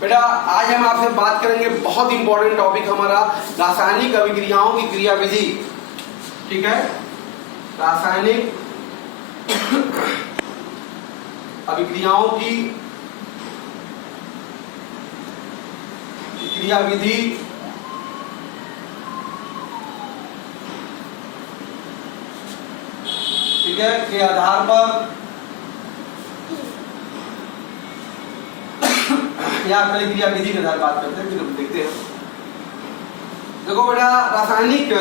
बेटा आज हम आपसे बात करेंगे, बहुत इंपॉर्टेंट टॉपिक हमारा रासायनिक अभिक्रियाओं की क्रियाविधि। ठीक है, रासायनिक अभिक्रियाओं की क्रियाविधि ठीक है के आधार पर या पहले क्रियाविधि के आधार बात करते हैं, फिर हम देखते हैं। देखो बेटा, रासायनिक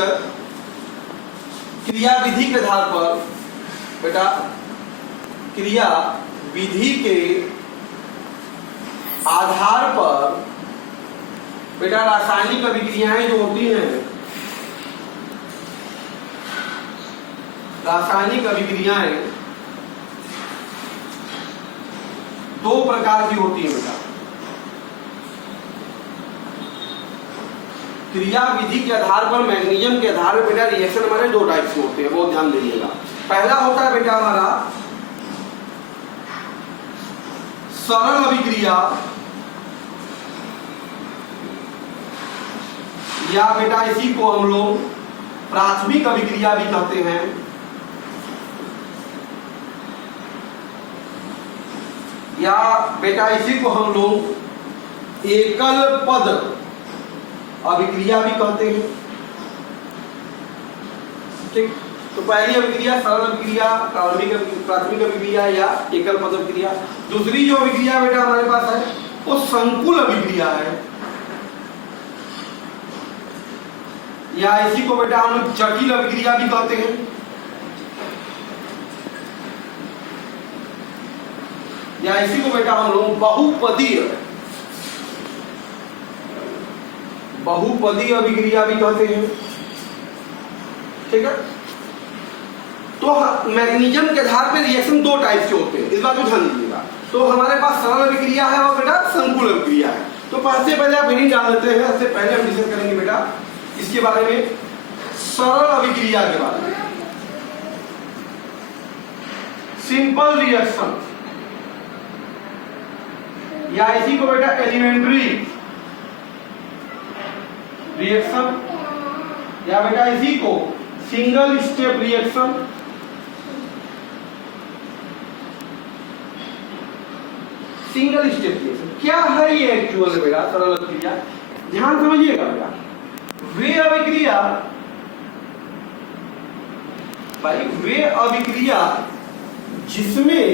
क्रियाविधि के आधार पर बेटा क्रिया विधि के आधार पर बेटा रासायनिक अभिक्रियाएं जो होती हैं, रासायनिक अभिक्रियाएं दो प्रकार की होती है बेटा। क्रिया विधि के आधार पर, मैग्नीशियम के आधार पर बेटा रिएक्शन हमारे दो टाइप के होते हैं, बहुत ध्यान दीजिएगा। पहला होता है बेटा हमारा सरल अभिक्रिया, या बेटा इसी को हम लोग प्राथमिक अभिक्रिया भी कहते हैं। या बेटा इसी को हम लोग एकल पद अभिक्रिया भी कहते हैं। ठीक, तो पहली अभिक्रिया सरल अभिक्रिया, प्राथमिक अभिक्रिया या एकल पद अभिक्रिया। दूसरी जो अभिक्रिया बेटा हमारे पास है वो संकुल अभिक्रिया है, या इसी को बेटा हम लोग जटिल अभिक्रिया भी कहते हैं। या इसी को बेटा हम लोग बहुपदीय अभिक्रिया भी कहते हैं। ठीक है, तो मैग्नीशियम के आधार पे रिएक्शन दो टाइप के होते हैं, इस बात को ध्यान दीजिएगा। तो हमारे पास सरल अभिक्रिया है और बेटा संकुल अभिक्रिया है। तो पहले आप हेडिंग डाल देते हैं, इससे पहले हम डिस्कस करेंगे बेटा इसके बारे में, सरल अभिक्रिया के बारे में। सिंपल रिएक्शन, या इसी को बेटा एलिमेंट्री रिएक्शन, या बेटा इसी को single step reaction. Single step reaction क्या है ये एक्चुअल बेटा सरल अभिक्रिया, ध्यान समझिएगा बेटा। वे अभिक्रिया वे अभिक्रिया जिसमें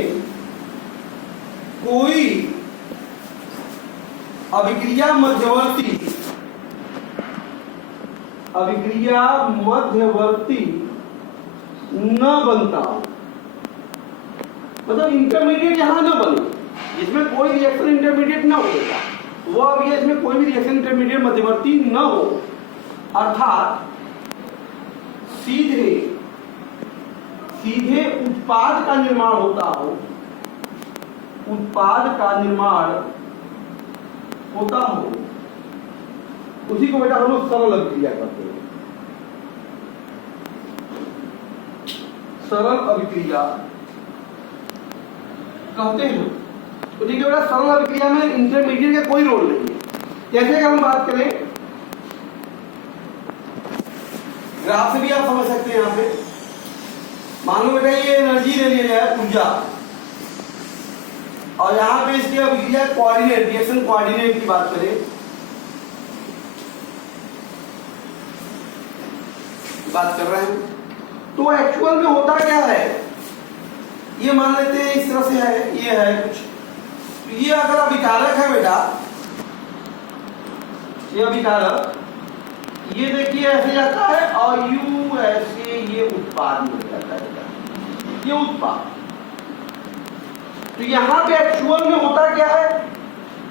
कोई अभिक्रिया मध्यवर्ती न बनता, मतलब इंटरमीडिएट यहां न बने, जिसमें कोई रिएक्शन इंटरमीडिएट ना होगा, वो अभिक्रिया इसमें कोई भी रिएक्शन इंटरमीडिएट मध्यवर्ती न हो, अर्थात सीधे उत्पाद का निर्माण होता हो, उसी को बेटा हम लोग सरल अभिक्रिया कहते हैं। सरल अभिक्रिया कहते हैं। तो ठीक है बेटा, सरल अभिक्रिया में इंटरमीडिएट का कोई रोल नहीं है। जैसे कि हम बात करें, ग्राफ से भी आप समझ सकते हैं। यहाँ पे मान लो बेटा ये एनर्जी ले लिया जाए, ऊर्जा, और यहाँ पे इसकी अभिक्रिया कोऑर्डिनेट, रिएक्शन कोऑर्डिनेट की बात करें, बात कर रहे हैं, तो एक्चुअल में होता क्या है, ये मान लेते हैं इस तरह से है, ये है कुछ, तो ये अगर अभिकारक है बेटा, ये अभिकारक, ये देखिए ऐसे जाता है और यू ऐसे ये उत्पाद में जाता है, ये उत्पाद। तो यहां पे एक्चुअल में होता क्या है,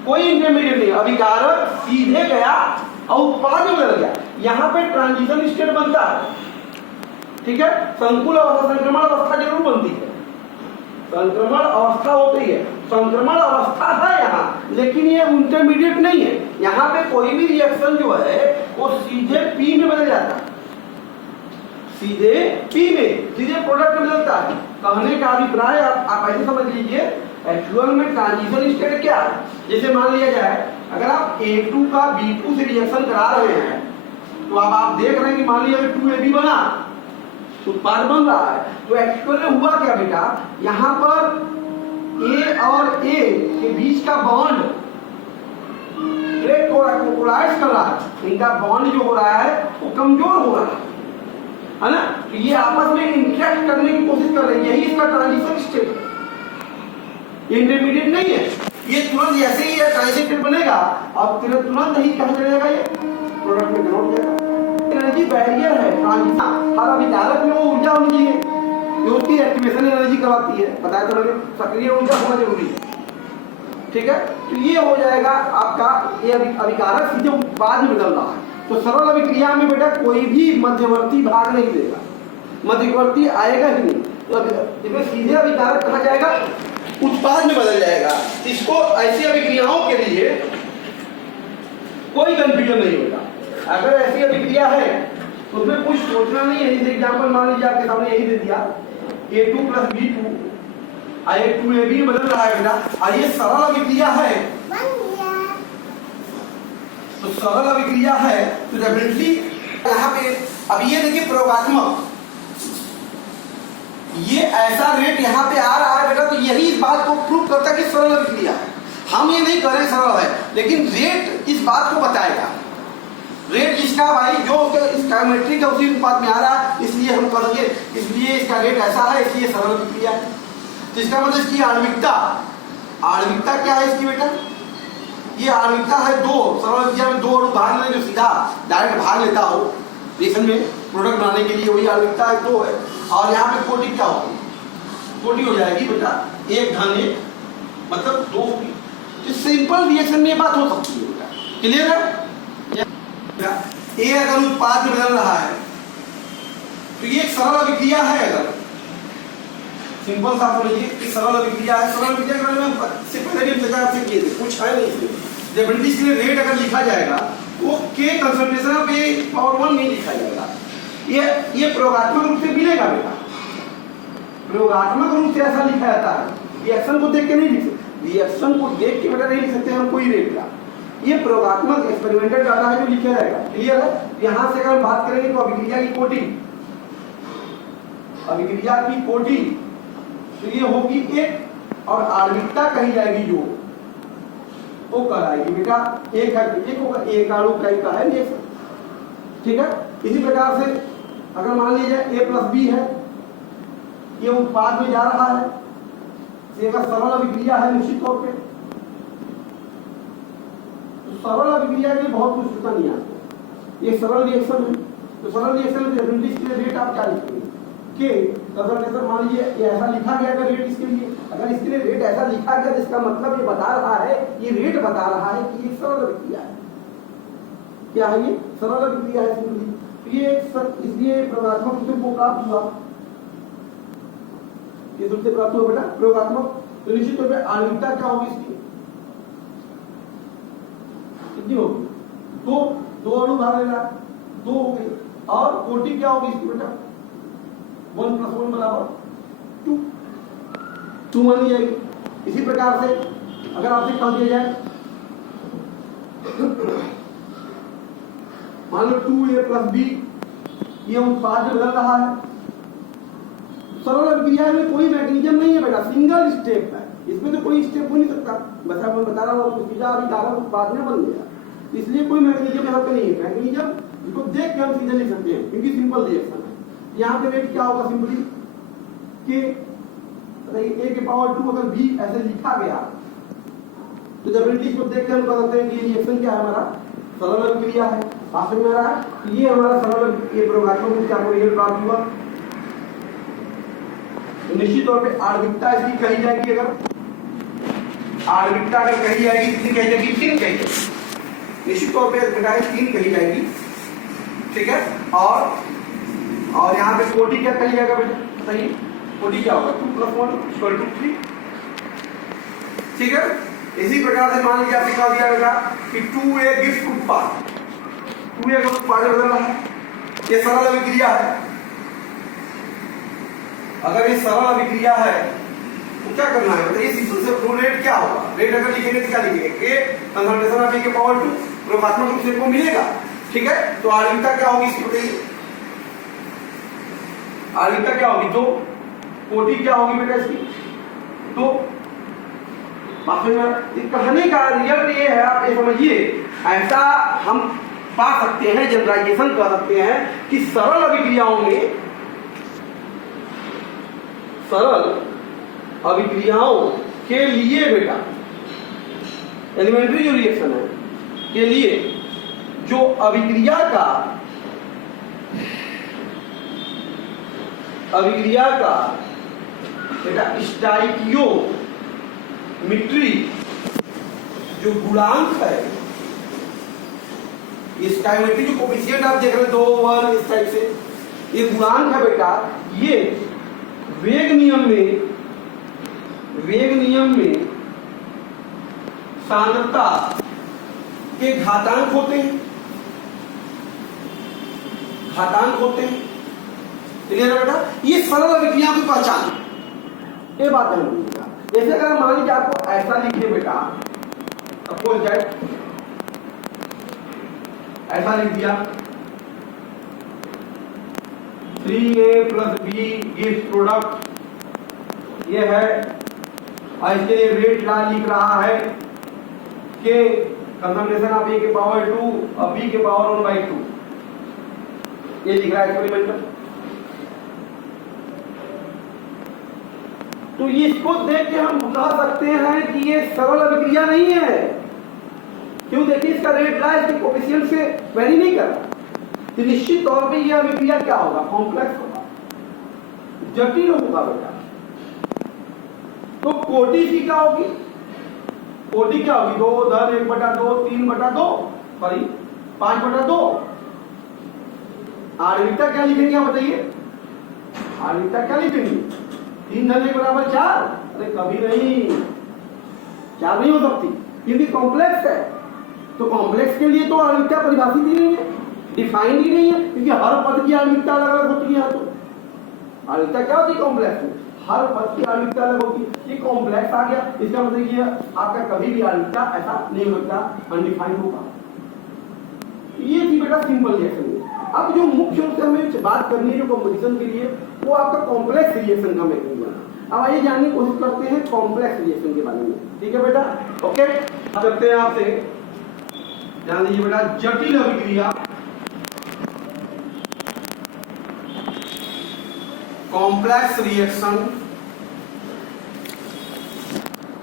कोई इंटरमीडिएट नहीं, अभिकारक सीधे गया और उत्पाद में बदल गया। यहां पे ट्रांजिशन स्टेट बनता है। ठीक है, संकुल अवस्था, संक्रमण अवस्था जरूर बनती है, संक्रमण अवस्था होती है, संक्रमण अवस्था है यहाँ, लेकिन ये इंटरमीडिएट नहीं है। यहाँ पे कोई भी रिएक्शन जो है वो सीधे पी में बदल जाता है, सीधे पी में, सीधे प्रोडक्ट में बदलता है। कहने का अभिप्राय आप ऐसे समझ लीजिए एक्चुअल में ट्रांजिशन स्टेट क्या है? जैसे मान लिया जाए अगर आप A2 का B2 से रिएक्शन करा रहे हैं तो अब आप देख रहे हैं कि मान लिया 2AB बना, उत्पाद बन रहा है। तो एक्चुअल में हुआ क्या बेटा, यहाँ पर A और A के बीच का बॉन्ड कोलाइड कर रहा है, इनका बॉन्ड जो हो रहा है वो कमजोर हो रहा है ना। तो ये आपस में इंटरेक्ट करने की कोशिश कर रहे हैं, यही इसका ट्रांजिशन स्टेट है, इंटरमीडिएट नहीं है। ये तुरंत जैसे ही ये ट्रांजिशन स्टेट बनेगा अब तुरंत ही कहाँ चलेगा, ये प्रोडक्ट में कन्वर्ट हो जाएगा। एनर्जी बैरियर है ट्रांजिशन, हर अभिकारक में वो ऊर्जा होनी चाहिए जो उसकी एक्टिवेशन एनर्जी करवाती है, बताया तो मैंने, सक्रिय ऊर्जा होना जरूरी है, ठीक है। तो ये हो जाएगा आपका, ये अभिकारक सीधे उत्पाद में बदल रहा है। तो सरल अभिक्रिया में बेटा कोई भी मध्यवर्ती भाग नहीं देगा, मध्यवर्ती आएगा ही नहीं, तो सीधे अभिकारक कहाँ जाएगा, उत्पाद में बदल जाएगा। इसको ऐसी अभिक्रियाओं के लिए कोई कंफ्यूजन नहीं होगा। अगर ऐसी अभिक्रिया है तो उसमें कुछ सोचना नहीं है। जैसे एग्जाम्पल मान लीजिए आपके सामने यही दे दिया A2 + B2 A2AB में बदल रहा है बेटा, और ये सरल अभिक्रिया है, तो सरल अभिक्रिया है तो डेफिनेटली यहाँ पे अब ये देखिए प्रयोगात्मक, ये ऐसा रेट यहाँ पे आ रहा है बेटा, तो यही इस बात को प्रूव करता है कि सरल अभिक्रिया है। हम ये नहीं कह रहे सरल है, लेकिन रेट इस बात को बताएगा। रेट जिसका भाई जो इसका मेट्रिक है उसी अनुपात में आ रहा है, इसलिए हम कहेंगे इसलिए इसका रेट ऐसा है, इसलिए सरल अभिक्रिया है। तो इसका मतलब इसकी आणविकता, आणविकता क्या है इसकी बेटा, ये आणविकता है 2, सरल अभिक्रिया में 2 अणु भाग लें, जो सीधा डायरेक्ट भाग लेता हो रिएक्शन में प्रोडक्ट बनाने के लिए, वही आणविकता है 2 है। और यहाँ पे कोटि क्या होगी, कोटि हो जाएगी बेटा 1 मतलब 2 होगी। तो सिंपल रिएक्शन में ये बात हो सकती है बेटा, क्लियर है। ए अगर उत्पाद में बदल रहा है तो ये एक सरल अभिक्रिया है। अगर सिंपल सा समझिए कि सरल अभिक्रिया है, सरल अभिक्रिया के बारे में से पहले भी इंतजार से किए थे, कुछ है नहीं। डेफिनेटली इसके लिए रेट अगर लिखा जाएगा वो K कंसंट्रेशन ऑफ A⁴ नहीं लिखा जाएगा। ये प्रयोगात्मक रूप से मिलेगा बेटा, प्रयोगात्मक रूप से ऐसा लिखा जाता है, रिएक्शन को देख के नहीं लिख सकते, रिएक्शन को देख के बेटा नहीं लिख सकते हम कोई रेट का। ये प्रयोगात्मक एक्सपेरिमेंटल डाटा है जो लिखा जाएगा, क्लियर है। यहाँ से अगर बात करेंगे तो अभिक्रिया की कोटि, अभिक्रिया की कोटि तो ये होगी 1, और आणविकता कही जाएगी जो वो कराएगी बेटा 1 होगा, 1 अणु का है रिएक्शन, ठीक है। इसी प्रकार से अगर मान लीजिए A + B है, ये उत्पाद में जा रहा है, ये का सरल अभिक्रिया है निश्चित तौर पे। तो सरल अभिक्रिया के बहुत कुछ सोचना नहीं आता, ये सरल रिएक्शन है। तो सरल रिएक्शन में डेफिनेटली इसके रेट आप क्या लिखेंगे, के कंसंट्रेशन मान लीजिए ये ऐसा लिखा गया है रेट इसके लिए, अगर इसके लिए रेट ऐसा लिखा गया तो इसका मतलब ये बता रहा है, ये रेट बता रहा है कि ये सरल अभिक्रिया है। क्या है ये सरल अभिक्रिया है सिंपली। ये इसलिए प्रयोगात्मक रूप से वो प्राप्त हुआ, किस रूप से प्राप्त हुआ बेटा, प्रयोगात्मक। तो निश्चित तौर पर आणविकता क्या होगी इसकी, कितनी होगी, 2 अणु भाग लेगा 2 हो गई। और कोटि क्या होगी इसकी बेटा, 1 + 1 = 2 मानी जाएगी। इसी प्रकार से अगर आपसे कह दिया जाए मान लो 2A + B ये उत्पाद में बदल रहा है, सरल अभिक्रिया में कोई मैकेनिज्म नहीं है बेटा, सिंगल स्टेप है, इसमें तो कोई स्टेप हो नहीं सकता। बता रहा हूँ सीधा अभिकारक उत्पाद में बन गया, इसलिए कोई मैकेनिज्म यहाँ पे नहीं है। मैकेनिज्म इसको देख के हम सीधे लिख सकते हैं क्योंकि सिंपल रिएक्शन है। यहाँ पे रेट क्या होगा सिंपली कि A⁴ अगर B ऐसे लिखा गया तो डेफिनेटली इसको देख के हम कह सकते हैं कि रिएक्शन क्या है, हमारा सरल अभिक्रिया है। बात समझ में आ रहा है, ये हमारा सरल, ये प्रयोगात्मक रूप से आपको रिजल्ट प्राप्त हुआ। तो निश्चित तौर पे आणविकता इसकी कही जाएगी, अगर आणविकता अगर कही जाएगी कितनी कही जाएगी, 3 कही जाएगी निश्चित तौर पे बेटा 3 कही जाएगी, ठीक है। और यहाँ पे कोटि क्या कही जाएगा बेटा, बताइए कोटि क्या होगा, 2 + 1 = 3, ठीक है। इसी प्रकार से मान लीजिए आपने कहा दिया बेटा कि 2A गिव्स उत्पाद, 2A का उत्पाद बदल रहा है, ये सरल अभिक्रिया है। अगर ये सरल अभिक्रिया है तो क्या करना है बताइए, सिंपल से फ्लो रेट क्या होगा, रेट अगर लिखेंगे तो क्या लिखेंगे, ए कंसंट्रेशन ऑफ ए के पावर 2 प्रयोगात्मक रूप से को मिलेगा, ठीक है। तो आणविकता क्या होगी इसकी बताइए, आणविकता क्या होगी 2, कोटि क्या होगी बेटा इसकी 2। कहने का रिजल्ट ये है, आप ये समझिए, ऐसा हम पा सकते हैं, जनरलाइजेशन कर सकते हैं कि सरल अभिक्रियाओं में, सरल अभिक्रियाओं के लिए बेटा, एलिमेंट्री जो रिएक्शन है के लिए जो अभिक्रिया का बेटा स्टाइकियोमेट्री जो गुणांक है, स्टाइकियोमेट्री जो कोफिशिएंट आप देख रहे हैं 2 1 इस टाइप से, ये गुणांक है बेटा, ये वेग नियम में सांद्रता के घातांक होते हैं, क्लियर है बेटा। ये सरल अभिक्रियाओं की पहचान, ये बात है। जैसे अगर मान लीजिए आपको ऐसा लिखिए बेटा, सपोज दैट ऐसा लिख दिया 3a + b गिव्स प्रोडक्ट, ये है, और इसके लिए रेट लिख रहा है कि कंसंट्रेशन ऑफ ए के पावर 2 और बी के पावर 1/2, ये लिख रहा है एक्सपेरिमेंटल। तो इसको देख के हम कह सकते हैं कि ये सरल अभिक्रिया नहीं है, क्यों, देखिए इसका रेट ला इसके कोफिशिएंट से वेरी नहीं कर रहा, तो निश्चित तौर पे ये अभिक्रिया क्या होगा, कॉम्प्लेक्स होगा, जटिल होगा बेटा। तो कोटि की क्या होगी, कोटि क्या होगी 2 10 1/2 3/2 सॉरी 5/2। आणविकता क्या लिखेंगे आप बताइए, आणविकता क्या लिखेंगे 3 × 1 = 4, अरे कभी नहीं, 4 नहीं हो सकती क्योंकि कॉम्प्लेक्स है। तो कॉम्प्लेक्स के लिए तो आणविकता परिभाषित ही नहीं है, डिफाइंड ही नहीं है, क्योंकि हर पद की आणविकता अलग अलग होती है। तो आणविकता क्या होती है कॉम्प्लेक्स में, हर पद की आणविकता अलग होती है, ये कॉम्प्लेक्स आ गया, इसका मतलब ये आपका कभी भी आणविकता ऐसा नहीं होता, अनडिफाइंड होगा। ये थी बेटा सिंपल रिएक्शन। अब जो मुख्य रूप से हमें बात करनी है जो कंपोजिशन के लिए, वो आपका कॉम्प्लेक्स रिएक्शन का मैकेनिज्म है। अब आइए जानने की कोशिश करते हैं कॉम्प्लेक्स रिएक्शन के बारे में, ठीक है बेटा, ओके। अब करते हैं आपसे, जान लीजिए बेटा, जटिल अभिक्रिया, कॉम्प्लेक्स रिएक्शन,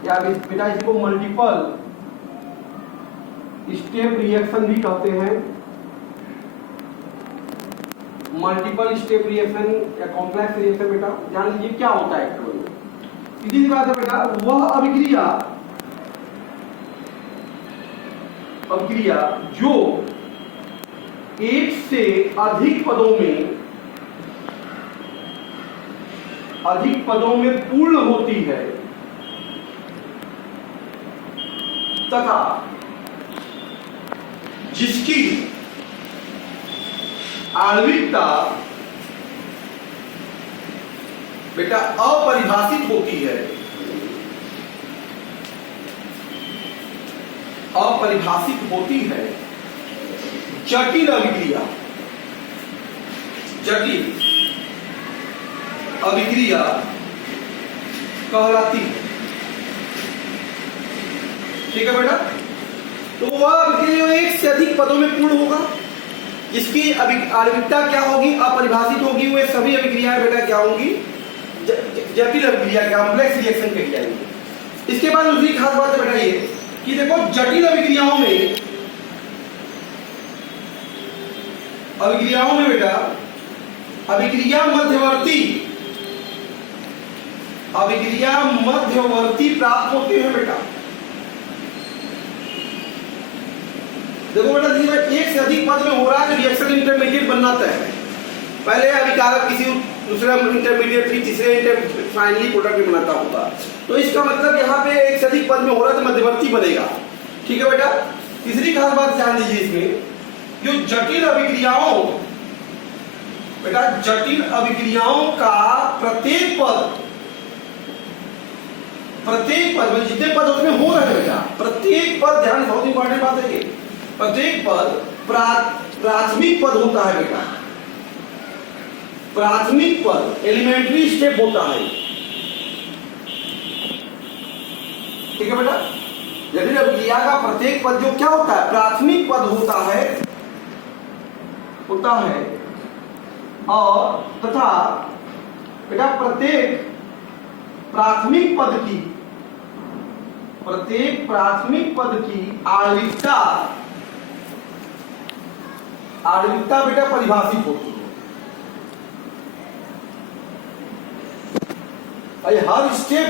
या बेटा इसको मल्टीपल स्टेप रिएक्शन भी कहते हैं, मल्टीपल स्टेप रिएक्शन या कॉम्प्लेक्स रिएक्शन। बेटा जान लीजिए क्या होता है एक्चुअली, सीधी सी बात है बेटा, वह अभिक्रिया जो एक से अधिक पदों में पूर्ण होती है तथा जिसकी आणविकता बेटा अपरिभाषित होती है, जटिल अभिक्रिया कहलाती है, ठीक है बेटा। तो वह अभिक्रिया एक से अधिक पदों में पूर्ण होगा, जिसकी आणविकता क्या होगी, अपरिभाषित होगी, वे सभी अभिक्रियाएं बेटा क्या होंगी, जटिल अभिक्रिया, कॉम्प्लेक्स रिएक्शन कही जाएगी। इसके बाद दूसरी खास बात है बेटा ये कि देखो जटिल अभिक्रियाओं में बेटा अभिक्रिया मध्यवर्ती प्राप्त होते हैं बेटा। देखो बेटा एक से अधिक पद में हो रहा है तो रिएक्शन इंटरमीडिएट बनना तय है, पहले अभिकारक किसी दूसरे इंटरमीडिएट फिर तीसरे फाइनली प्रोडक्ट भी बनाता होगा। तो इसका मतलब यहाँ पे एक से अधिक पद में हो रहा है तो मध्यवर्ती बनेगा, ठीक है बेटा। तीसरी खास बात ध्यान दीजिए इसमें, जो जटिल अभिक्रियाओं का प्रत्येक पद प्रत्येक पद में जितने पद उसमें हो रहे हैं बेटा, प्रत्येक पद, ध्यान, बहुत इंपॉर्टेंट बात है ये, प्रत्येक पद प्राथमिक पद होता है बेटा, प्राथमिक पद एलिमेंट्री स्टेप होता है, ठीक है बेटा। जटिल अभिक्रिया का प्रत्येक पद जो क्या होता है, प्राथमिक पद होता है और तथा बेटा प्रत्येक प्राथमिक पद की आणविकता बेटा परिभाषित होती है। हर स्टेप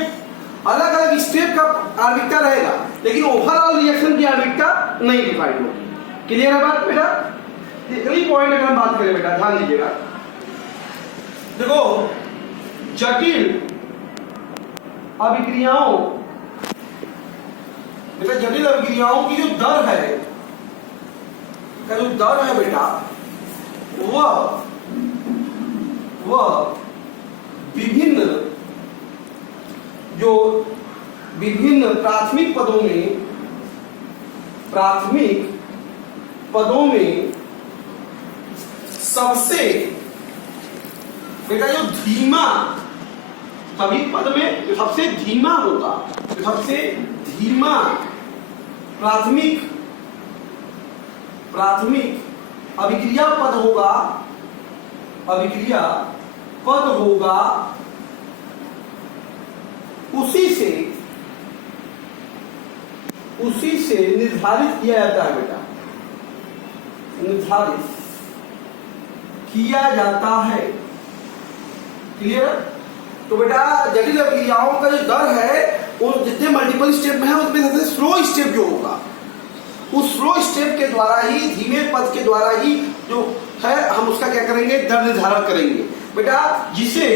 अलग अलग स्टेप का आणविकता रहेगा, लेकिन ओवरऑल रिएक्शन की आणविकता नहीं डिफाइंड होगी। क्लियर है बात बेटा? अगली पॉइंट अगर हम बात करें बेटा, ध्यान दीजिएगा, देखो जटिल अभिक्रियाओं, बेटा जटिल अभिक्रियाओं की जो दर है, का जो दर है बेटा, वह विभिन्न प्राथमिक पदों में सबसे बेटा जो धीमा, सभी पद में जो सबसे धीमा होगा, जो सबसे धीमा प्राथमिक अभिक्रिया पद होगा, उसी से निर्धारित किया जाता है बेटा, निर्धारित किया जाता है। क्लियर? तो बेटा जटिल अभिक्रियाओं का जो दर है, वो जितने मल्टीपल स्टेप में है उसमें सबसे स्लो स्टेप जो होगा, उस स्लो स्टेप के द्वारा ही, धीमे पद के द्वारा ही जो है, हम उसका क्या करेंगे, दर निर्धारण करेंगे बेटा, जिसे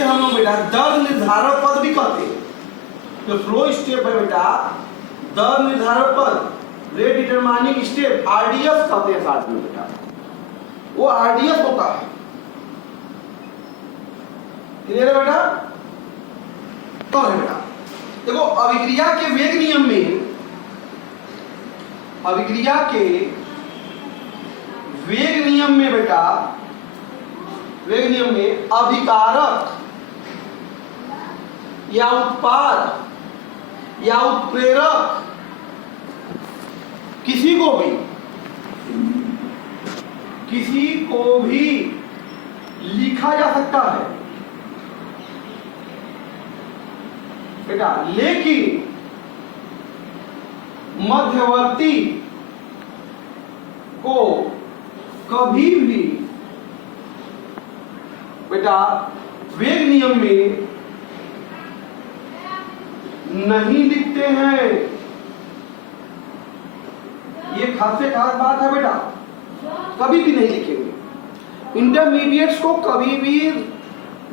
हम लोग बेटा दर निर्धारण पद भी कहते हैं। जो स्लो स्टेप है बेटा, दर निर्धारण पद, रेट डिटरमाइनिंग स्टेप, आरडीएस कहते हैं साथ में बेटा, वो आरडीएस होता है। क्लियर है बेटा? तो है बेटा, देखो अभिक्रिया के वेग नियम में, बेटा वेग नियम में अभिकारक या उत्पाद या उत्प्रेरक किसी को भी लिखा जा सकता है बेटा, लेकिन मध्यवर्ती को कभी भी बेटा वेग नियम में नहीं लिखते हैं। ये खास से खास बात है बेटा, कभी भी नहीं लिखेंगे। इंटरमीडिएट्स को कभी भी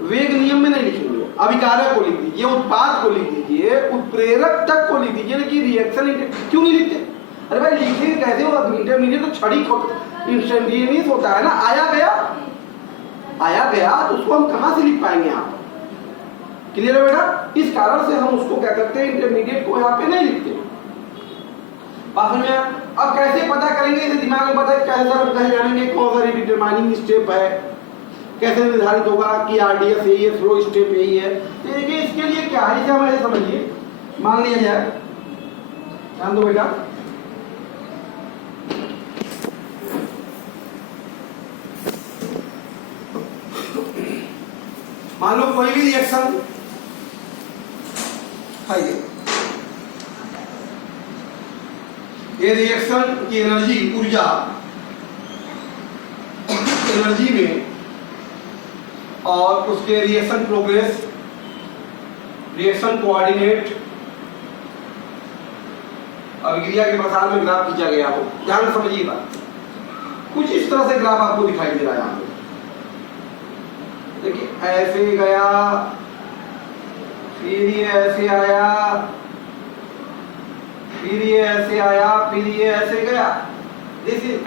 वेग नियम में नहीं लिखेंगे। अभिकारक को लिख दीजिए, उत्पाद को लिख दीजिए, उत्प्रेरक तक को लिख दीजिए, लेकिन रिएक्शन क्यों नहीं लिखते? अरे भाई लिखेंगे कैसे हो? इंटरमीडिएट तो क्षणिक इंस्टेंटेनियस होता है ना, आया गया तो उसको हम कहां से लिख पाएंगे यहाँ पर? क्लियर है बेटा? इस कारण से हम उसको क्या करते हैं, इंटरमीडिएट को यहाँ पे नहीं लिखते। बात में अब कैसे पता करेंगे, इसे दिमाग में पता कैसे जानेंगे कौन सा डिटरमाइनिंग स्टेप है, कैसे निर्धारित होगा कि आरडीएस यही है, फ्लो स्टेप यही है। तो देखिए इसके लिए क्या है, इसे हम ऐसे समझिए, मान लिया जाए, ध्यान दो बेटा, मान लो कोई भी रिएक्शन है, ये रिएक्शन की ऊर्जा एनर्जी में, और उसके रिएक्शन प्रोग्रेस, रिएक्शन कोऑर्डिनेट अभिक्रिया के प्रसार में ग्राफ खींचा गया हो। ध्यान से समझिएगा, कुछ इस तरह से ग्राफ आपको दिखाई दे रहा है यहाँ पे। देखिए ऐसे गया, फिर ये ऐसे आया, फिर ये ऐसे आया, फिर ये ऐसे गया। देखिए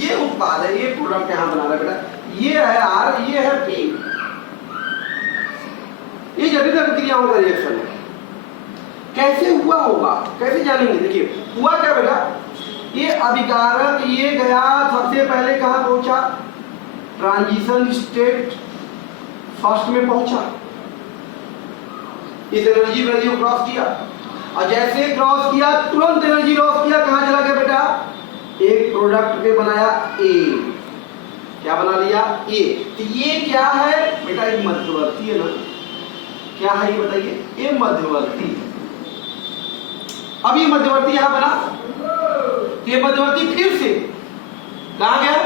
ये उत्पाद है, ये प्रोडक्ट यहां बना रहा है बेटा, ये है आर, ये है पी। ये जटिल अभिक्रियाओं का रिएक्शन है। कैसे हुआ होगा, कैसे जानेंगे? देखिए हुआ क्या बेटा, ये अभिकारक ये गया सबसे पहले कहां पहुंचा, ट्रांजिशन स्टेट फर्स्ट में पहुंचा, इस एनर्जी को क्रॉस किया, और जैसे क्रॉस किया तुरंत एनर्जी लॉस किया, कहां चला गया बेटा, एक प्रोडक्ट पे बनाया ए, क्या बना लिया ए। तो ये क्या है बेटा, एक मध्यवर्ती है ना, क्या है ये बताइए, ये मध्यवर्ती। अब ये मध्यवर्ती यहां बना, तो ये मध्यवर्ती फिर से कहां गया,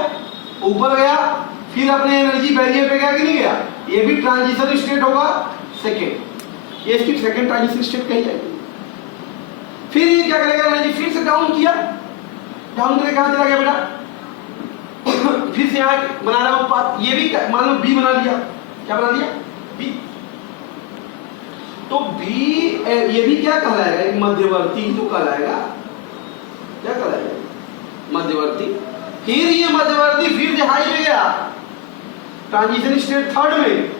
ऊपर गया, फिर अपने एनर्जी बैरियर पे गया कि नहीं गया, ये भी ट्रांजिशन स्टेट होगा सेकेंड, ये इसकी सेकेंड ट्रांजिशन स्टेट कही जाएगी। फिर ये क्या करेगा, एनर्जी फिर से डाउन किया, डाउन करके कहां चला गया बेटा, फिर से यहाँ बना रहा उत्पाद, ये भी मान लो बी बना लिया, क्या बना लिया बी, तो बी ये भी क्या कहलाएगा, एक मध्यवर्ती तो कहलाएगा, क्या कहलाएगा मध्यवर्ती। फिर ये मध्यवर्ती फिर से हाई में गया, ट्रांजिशन स्टेट थर्ड में,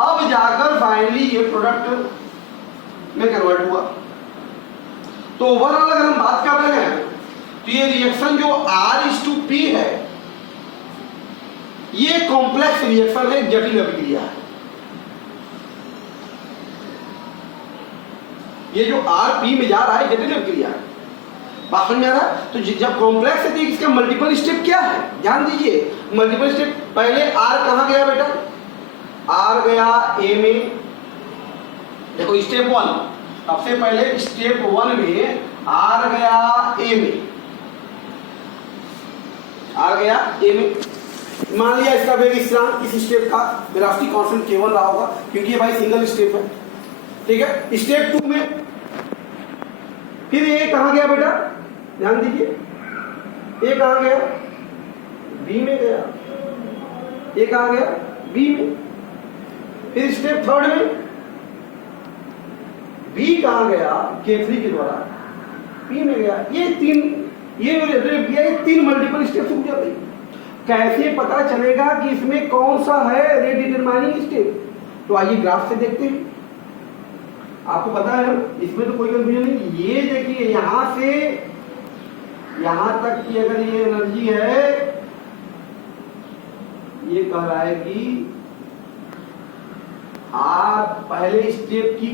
अब जाकर फाइनली ये प्रोडक्ट में कन्वर्ट हुआ। तो ओवरऑल अगर हम बात कर रहे हैं तो ये रिएक्शन जो R/P है ये कॉम्प्लेक्स रिएक्शन है, जटिल अभिक्रिया है। ये जो R/P में जा रहा है जटिल अभिक्रिया है, बात समझ आ रहा है। तो जब कॉम्प्लेक्स है तो इसका मल्टीपल स्टेप क्या है, ध्यान दीजिए, मल्टीपल स्टेप। पहले R कहां गया बेटा, R गया A में, देखो स्टेप 1, सबसे पहले स्टेप 1 में R गया A में, R गया A में, मान लिया इसका वेग स्थिरांक इस स्टेप का वेलोसिटी कांस्टेंट K1 रहा होगा, क्योंकि ये भाई सिंगल स्टेप है, ठीक है। स्टेप 2 में फिर ये कहां गया बेटा, ध्यान दीजिए, ये कहां गया, बी में गया, ये कहां गया, बी में। फिर स्टेप 3 में बी कहां गया, K3 के द्वारा बी में गया। ये तीन मल्टीपल स्टेप हो जाते हैं। कैसे पता चलेगा कि इसमें कौन सा है रेट डिटरमाइनिंग स्टेप, तो आइए ग्राफ से देखते हैं। आपको पता है इसमें तो कोई कंफ्यूजन नहीं। ये देखिए यहां से यहां तक की अगर ये एनर्जी है, ये कहलाएगी आप पहले स्टेप की,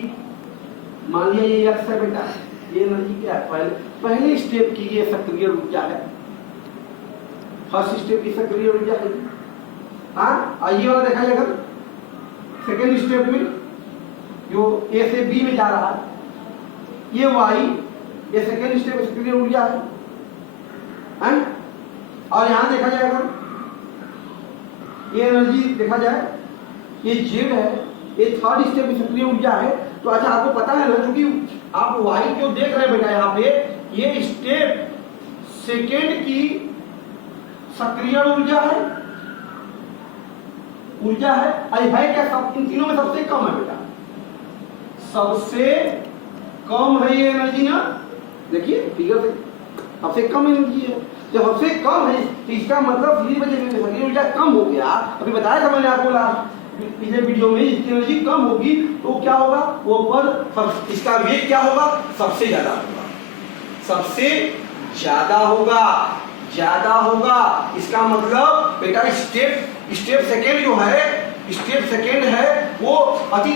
मान लिया ये एक्स है बेटा, ये एनर्जी क्या है, पहले स्टेप की ये सक्रिय ऊर्जा है, फर्स्ट स्टेप की सक्रिय ऊर्जा है। हाँ, और ये वाला देखा जाएगा सेकेंड स्टेप में जो ए से बी में जा रहा है, ये वाई, ये सेकेंड स्टेप सक्रिय ऊर्जा है। और यहां देखा जाएगा ये एनर्जी देखा जाए, ये जेड है, ये थर्ड स्टेप की सक्रिय ऊर्जा है। तो अच्छा आपको पता है ना, क्योंकि आप वाई जो देख रहे हैं बेटा यहाँ पे, ये स्टेप सेकेंड की सक्रिय ऊर्जा है, है क्या, सब इन तीनों में सबसे कम है बेटा, सबसे कम है ये एनर्जी ना, देखिए फिगर से सबसे कम एनर्जी है। जब सबसे कम है तो इसका मतलब फ्री वजह से सक्रिय ऊर्जा कम हो गया। अभी बताया था मैंने आपको पिछले वीडियो में, इसकी एनर्जी कम होगी तो क्या होगा, वो पर इसका वेग क्या होगा, सबसे ज्यादा होगा, सबसे ज्यादा होगा। इसका मतलब बेटा स्टेप सेकेंड जो है, स्टेप सेकेंड है वो अति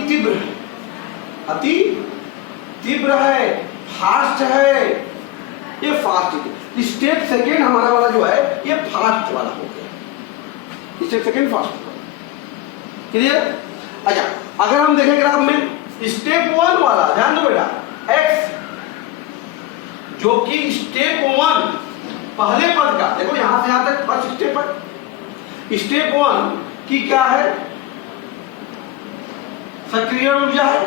तीव्र है, फास्ट है, ये फास्ट है। स्टेप सेकेंड हमारा वाला जो है ये फास्ट वाला हो गया, स्टेप सेकेंड फास्ट, क्लियर। अच्छा अगर हम देखें ग्राफ में, स्टेप 1 वाला ध्यान दो बेटा, x जो कि स्टेप 1 पहले पद का, देखो यहां से यहां तक फर्स्ट स्टेप है, स्टेप 1 की क्या है, सक्रिय ऊर्जा है,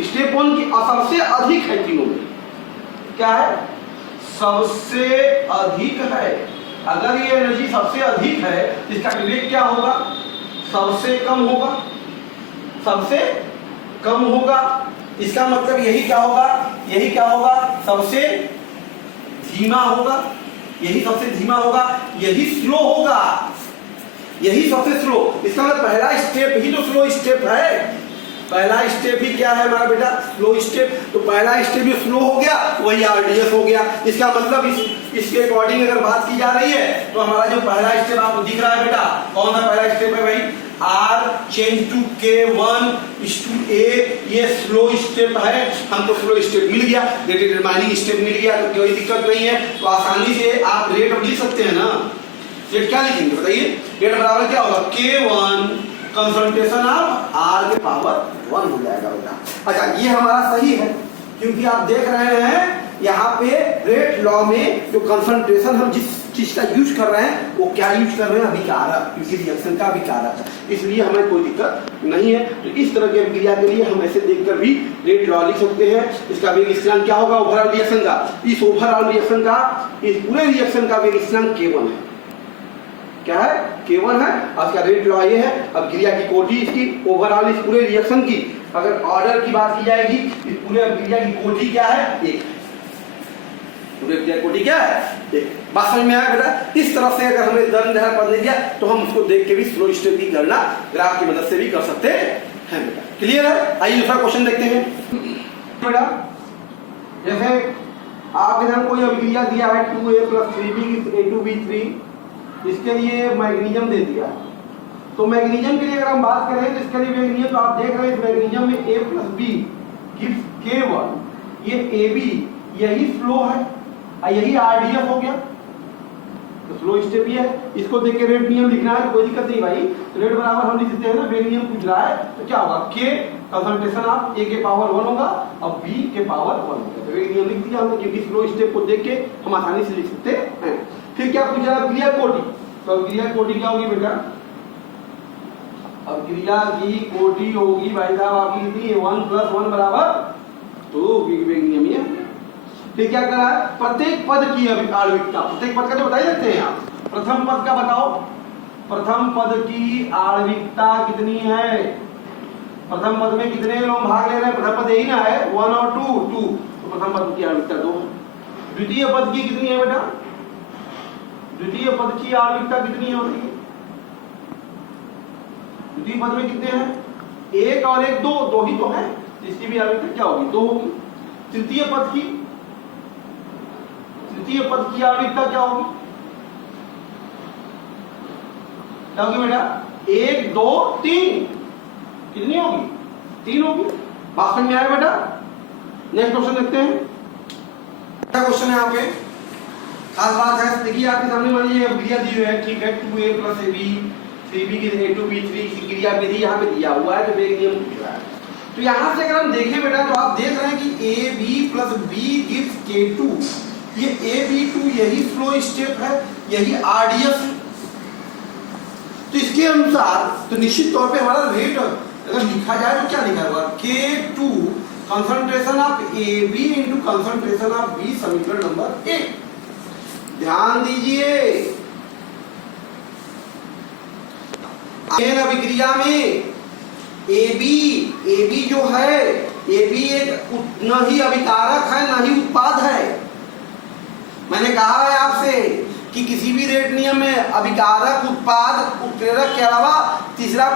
स्टेप 1 की सबसे अधिक है, तीनों में क्या है, सबसे अधिक है। अगर ये एनर्जी सबसे अधिक है, इसका वेग क्या होगा, सबसे कम होगा। इसका मतलब यही क्या होगा, सबसे धीमा होगा, यही स्लो होगा, यही सबसे स्लो। इसका मतलब पहला स्टेप ही तो स्लो स्टेप है, पहला स्टेप ही क्या है हमारा बेटा, स्लो स्टेप। तो पहला स्टेप भी स्लो हो गया, वही आरडीएस हो गया। इसका मतलब इसके अकॉर्डिंग अगर बात की जा रही है तो हमारा जो पहला स्टेप आपको दिख रहा है बेटा, कौन सा पहला स्टेप है भाई, आर चेंज टू K1:A। ये स्लो स्टेप है, हमको स्लो स्टेप मिल गया, डिटरमाइनिंग स्टेप मिल गया, तो कोई दिक्कत नहीं है। तो आसानी से आप रेट अब लिख सकते हैं ना। रेट क्या लिखेंगे बताइए, रेट बराबर क्या होगा, K1 कंसंट्रेशन ऑफ R के पावर 1 हो जाएगा बेटा। अच्छा ये हमारा सही है, क्योंकि आप देख रहे हैं यहाँ पे रेट लॉ में जो कंसंट्रेशन हम जिस चीज का यूज कर रहे हैं वो क्या यूज कर रहे हैं, अभिकारक, क्योंकि रिएक्शन का अभिकारक है, इसलिए हमें कोई दिक्कत नहीं है। तो इस तरह की अभिक्रिया के लिए हम ऐसे देखकर भी रेट लॉ लिख सकते हैं। इसका वेग स्थिरांक क्या होगा ओवरऑल रिएक्शन का, इस ओवरऑल रिएक्शन का, इस पूरे रिएक्शन का वेग स्थिरांक K1 है। क्या है, K1 है। और इसका रेट लॉ ये है, अब क्रिया की कोटि इसकी ओवरऑल इस पूरे रिएक्शन की अगर ऑर्डर की बात की जाएगी, इस पूरे क्रिया की कोटि क्या है, 1। पूरे क्रिया की कोटि क्या है, 1। बात समझ में आया बेटा। इस तरह से अगर हमें दर निर्धारण पद नहीं दिया तो हम उसको देख के भी स्लो स्टेप की गणना ग्राफ की मदद से भी कर सकते हैं बेटा। क्लियर है। आइए दूसरा क्वेश्चन देखते हैं बेटा। जैसे आप इधर कोई अभिक्रिया दिया है 2A + 3B A2B3, इसके लिए मैग्नीशियम दे दिया। तो मैग्नीशियम के लिए अगर हम बात करें तो इसके लिए मैग्नीशियम, तो आप देख रहे हैं मैग्नीशियम में A + B गिव्स K1, ये AB यही फ्लो है, यही आरडीएफ हो गया। तो स्लो स्टेप ये है, इसको देख के रेट नियम लिखना है, कोई दिक्कत नहीं भाई। तो रेट बराबर हम लिख सकते हैं ना, वेग नियम पूछ रहा है तो क्या होगा, K कंसंट्रेशन ऑफ A के पावर 1 होगा और B के पावर 1 होगा। तो वेग नियम लिख दिया हमने, क्योंकि स्लो स्टेप को देख के हम आसानी से लिख सकते हैं। फिर क्या पूछा, क्रिया कोटि। तो क्रिया कोटि क्या होगी बेटा, अब क्रिया की कोटि होगी भाई साहब आपकी कितनी, 1 + 1 = 2। वेग नियम ये। फिर क्या करा है, प्रत्येक पद की आणविकता, प्रत्येक पद का तो बता ही सकते हैं आप। प्रथम पद का बताओ, प्रथम पद की आणविकता कितनी है, प्रथम पद में कितने लोग भाग ले रहे हैं, प्रथम पद यही ना है 1 और 2, तो प्रथम पद की आणविकता 2 है। द्वितीय पद की कितनी है बेटा, द्वितीय पद की आणविकता कितनी होती है, द्वितीय पद में कितने हैं, 1 और 1 2 ही तो है, इसकी भी आणविकता क्या होगी, 2 होगी। तृतीय पद की, तृतीय पद की आणविकता क्या होगी, क्या होगी बेटा, 1 2 3, कितनी होगी, 3 होगी। बात समझ में आया बेटा। नेक्स्ट क्वेश्चन देखते हैं। क्या क्वेश्चन है आपके, खास बात है, देखिए आपके सामने मान लीजिए क्रिया दी हुई है, ठीक है, 2A + AB 3B की A2B3 की क्रिया विधि यहाँ पे दिया हुआ है, तो वेग नियम पूछ रहा है। तो यहाँ से अगर हम देखें बेटा तो आप देख रहे हैं कि AB + B गिव्स K2, ये AB2 यही फ्लो स्टेप है, यही आरडीएफ है। तो इसके अनुसार तो निश्चित तौर पे हमारा रेट अगर लिखा जाए तो क्या लिखा होगा, K2 concentration of AB × concentration of B, समीकरण नंबर 1। ध्यान दीजिए, अभिक्रिया में AB जो है, AB एक न ही अभिकारक है न ही उत्पाद है। मैंने कहा है आपसे कि किसी भी रेट नियम में अभिकारक, उत्पाद, उत्प्रेरक के अलावा तीसरा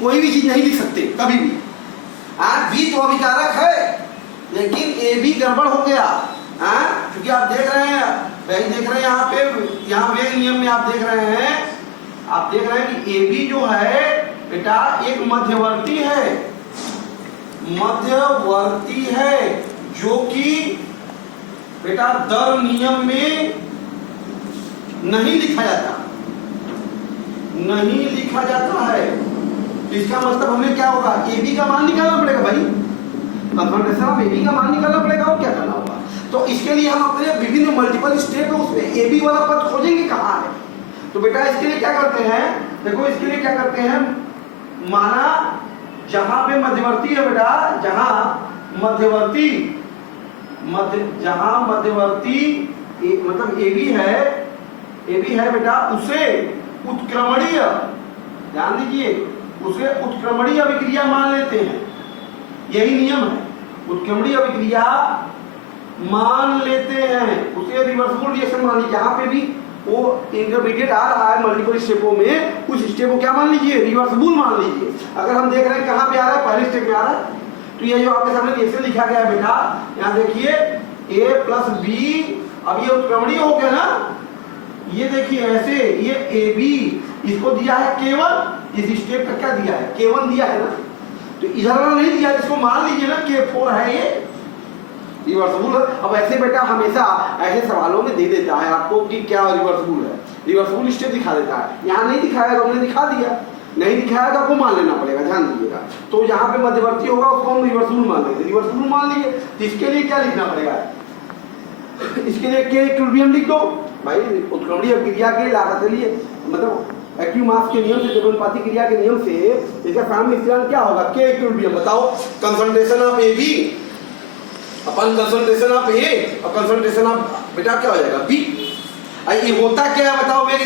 कोई भी चीज नहीं लिख सकते कभी भी। B तो अभिकारक है, लेकिन A भी गड़बड़ हो गया, क्योंकि आप देख रहे हैं यहाँ पे, यहाँ वेग नियम में आप देख रहे हैं कि AB जो है बेटा एक मध्यवर्ती है, जो कि बेटा दर नियम में नहीं लिखा जाता है। इसका मतलब हमें क्या होगा, AB का मान निकालना पड़ेगा भाई, कंसंट्रेशन ऑफ AB का मान निकालना पड़ेगा, और क्या करना होगा। तो इसके लिए हम अपने विभिन्न मल्टीपल स्टेप में उसमें AB वाला पद खोजेंगे कहाँ है। तो बेटा इसके लिए क्या करते हैं, देखो इसके लिए क्या करते हैं, माना जहां पे मध्यवर्ती है बेटा, जहां मध्यवर्ती मतलब AB है बेटा, उसे उत्क्रमणीय, ध्यान दीजिए, उसे उत्क्रमणीय अभिक्रिया मान लेते हैं, यही नियम है, उत्क्रमणीय अभिक्रिया मान लेते हैं, उसे रिवर्सिबल रिएक्शन मान लीजिए। यहाँ पे भी वो इंटरमीडिएट आ रहा है मल्टीपल स्टेपों में, उस स्टेप को क्या मान लीजिए, रिवर्सिबल मान लीजिए। अगर हम देख रहे हैं कहाँ पे आ रहा है, पहले स्टेप में आ रहा है, तो ये जो आपके सामने रिएक्शन लिखा गया है बेटा, यहाँ देखिए A प्लस बी, अब ये उत्क्रमणीय हो गया ना, ये देखिए ऐसे, ये AB इसको दिया है K1, इस स्टेप का क्या दिया है, K1 दिया है ना, तो इधर वाला नहीं दिया, इसको मान लीजिए ना K4 है, ये रिवर्सिबल है। अब ऐसे बेटा हमेशा ऐसे सवालों में दे देता है आपको कि क्या रिवर्सिबल है, रिवर्सिबल स्टेप दिखा देता है। यहाँ नहीं दिखाया तो हमने दिखा दिया, नहीं दिखाया तो आपको मान लेना पड़ेगा, ध्यान दीजिएगा। तो यहाँ पे मध्यवर्ती होगा उसको हम रिवर्सिबल मान लेंगे, रिवर्सिबल मान लिए, तो इसके लिए क्या लिखना पड़ेगा, इसके लिए के इक्विलिब्रियम लिख दो भाई, उत्क्रमणीय अभिक्रिया के लागत लिए, मतलब एक्टिव मास के नियम से, द्रव्यनुपाती क्रिया के नियम से इसका साम्य स्थिरांक क्या होगा, के इक्विलिब्रियम। बताओ concentration of AB upon concentration of A और कंसंट्रेशन ऑफ बेटा क्या हो जाएगा B। ये होता क्या है बताओ, वेग